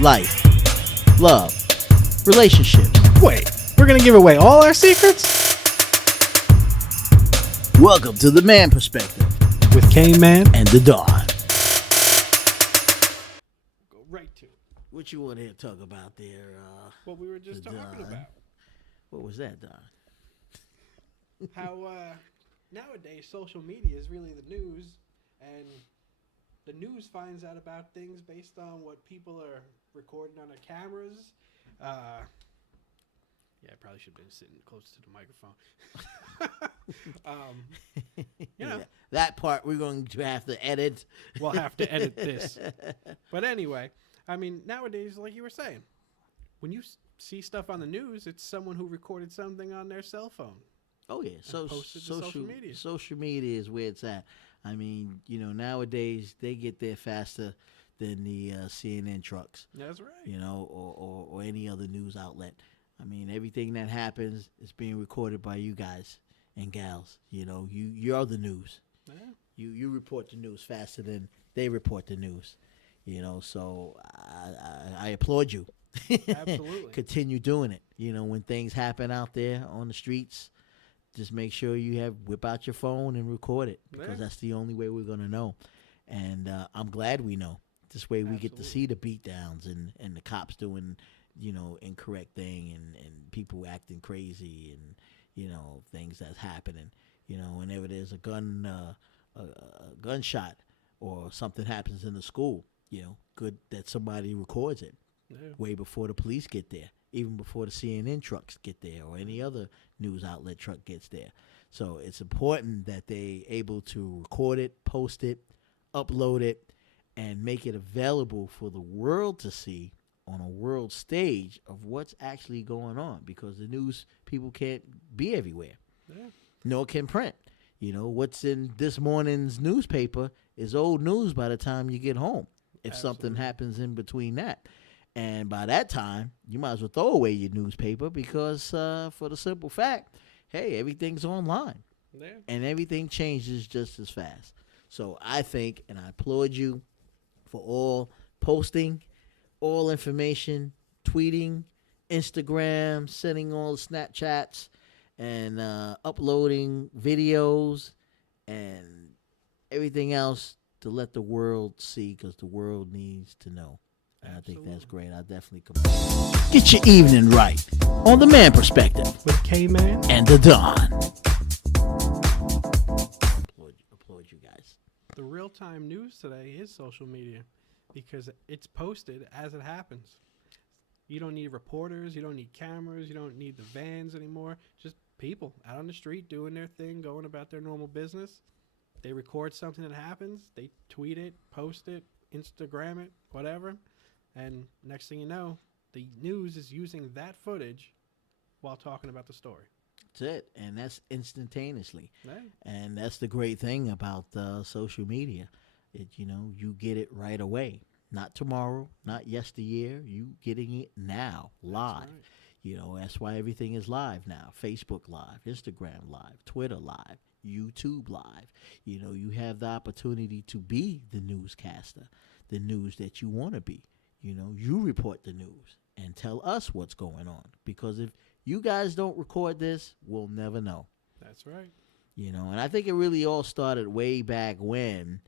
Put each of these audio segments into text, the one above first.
life, love, relationships. Wait, we're gonna give away all our secrets? Welcome to the Man Perspective With K-Man and the Don. Go right to it. What you want to talk about there? What we were just the talking Don. about. What was that, Don? How nowadays social media is really the news, and the news finds out about things based on what people are recording on their cameras. Yeah, I probably should have been sitting close to the microphone. Yeah, that part we're going to have to edit. We'll have to edit this. But anyway, I mean, nowadays, like you were saying, when you see stuff on the news, it's someone who recorded something on their cell phone. Oh yeah, so posted to social media. Social media is where it's at. I mean, nowadays they get there faster than the CNN trucks. That's right. Or any other news outlet. I mean, everything that happens is being recorded by you guys and gals. You're the news. Yeah. You report the news faster than they report the news. So I applaud you. Absolutely. Continue doing it. When things happen out there on the streets, just make sure you whip out your phone and record it, because that's the only way we're going to know. And I'm glad we know. This way we get to see the beatdowns and the cops doing, incorrect thing and people acting crazy and, things that's happening. Whenever there's a gunshot or something happens in the school, good that somebody records it way before the police get there, even before the CNN trucks get there or any other news outlet truck gets there. So it's important that they able to record it, post it, upload it, and make it available for the world to see on a world stage of what's actually going on, because the news people can't be everywhere. Yeah. Nor can print. What's in this morning's newspaper is old news by the time you get home, if something happens in between that. And by that time, you might as well throw away your newspaper, because for the simple fact, hey, everything's online. Yeah. And everything changes just as fast. So I think, and I applaud you for all posting, all information, tweeting, Instagram, sending all the Snapchats, and uploading videos and everything else to let the world see, because the world needs to know. And I think that's great. I definitely commend. Get your evening right on the Man Perspective With K-Man and the Don. Applaud you guys. The real-time news today is social media, because it's posted as it happens. You don't need reporters. You don't need cameras. You don't need the vans anymore. Just people out on the street doing their thing, going about their normal business. They record something that happens. They tweet it, post it, Instagram it, whatever. And next thing you know, the news is using that footage while talking about the story. That's it. And that's instantaneously. Right. And that's the great thing about social media. You get it right away. Not tomorrow, not yesteryear. You getting it now, live. That's right. That's why everything is live now. Facebook Live, Instagram Live, Twitter Live, YouTube Live. You have the opportunity to be the newscaster, the news that you want to be. You report the news and tell us what's going on, because if you guys don't record this, we'll never know. That's right. And I think it really all started way back when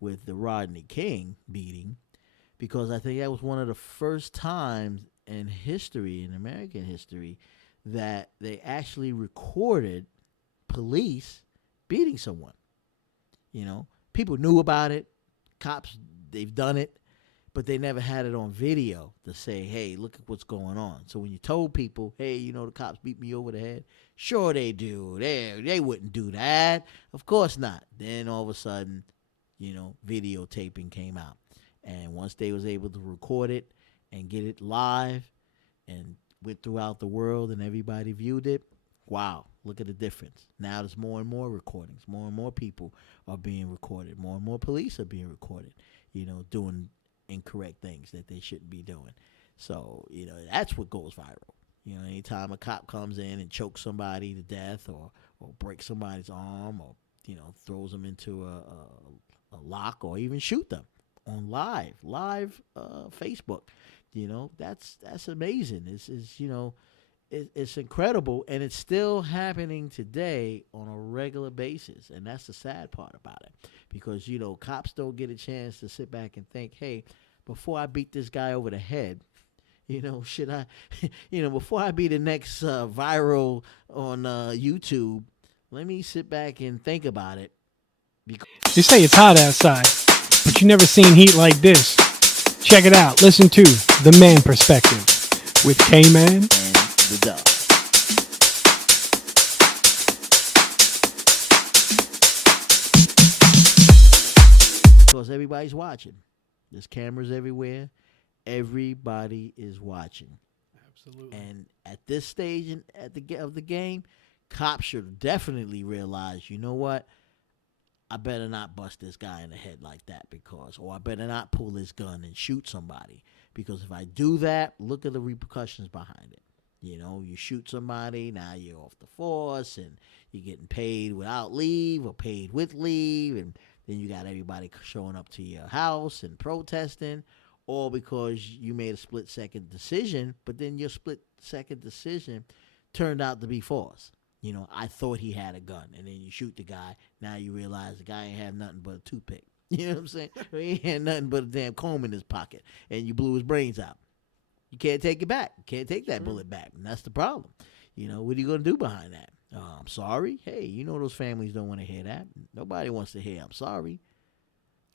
with the Rodney King beating, because I think that was one of the first times in history, in American history, that they actually recorded police beating someone. People knew about it. Cops, they've done it. But they never had it on video to say, hey, look at what's going on. So when you told people, hey, the cops beat me over the head, sure they do. They wouldn't do that. Of course not. Then all of a sudden, videotaping came out. And once they was able to record it and get it live and went throughout the world and everybody viewed it, wow, look at the difference. Now there's more and more recordings. More and more people are being recorded. More and more police are being recorded, doing incorrect things that they shouldn't be doing. So, that's what goes viral. Anytime a cop comes in and chokes somebody to death or breaks somebody's arm or, throws them into a lock or even shoot them live Facebook. That's amazing. This is it's incredible, and it's still happening today on a regular basis, and that's the sad part about it, because cops don't get a chance to sit back and think, hey, before I beat this guy over the head, should I, before I be the next viral on YouTube, let me sit back and think about it. They say it's hot outside, but you never seen heat like this. Check it out. Listen to The Man Perspective with K-Man and the Dog. Because everybody's watching. There's cameras everywhere. Everybody is watching. Absolutely. And at this stage of the game, cops should definitely realize, you know what? I better not bust this guy in the head like that, or I better not pull this gun and shoot somebody, because if I do that, look at the repercussions behind it. You shoot somebody, now you're off the force, and you're getting paid without leave or paid with leave, and then you got everybody showing up to your house and protesting, all because you made a split-second decision, but then your split-second decision turned out to be false. I thought he had a gun, and then you shoot the guy. Now you realize the guy ain't have nothing but a toothpick. You know what I'm saying? He ain't had nothing but a damn comb in his pocket, and you blew his brains out. You can't take it back. You can't take that bullet back, and that's the problem. What are you going to do behind that? I'm sorry. Hey, those families don't want to hear that. Nobody wants to hear I'm sorry.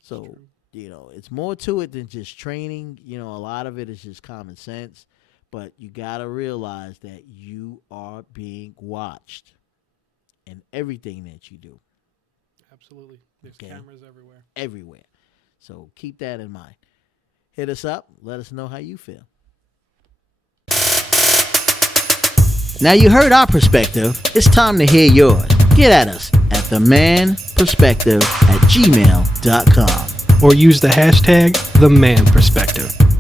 So, it's more to it than just training. A lot of it is just common sense. But you got to realize that you are being watched in everything that you do. Absolutely. There's cameras everywhere. Everywhere. So keep that in mind. Hit us up. Let us know how you feel. Now you heard our perspective. It's time to hear yours. Get at us at themanperspective@gmail.com. or use the hashtag #TheManPerspective.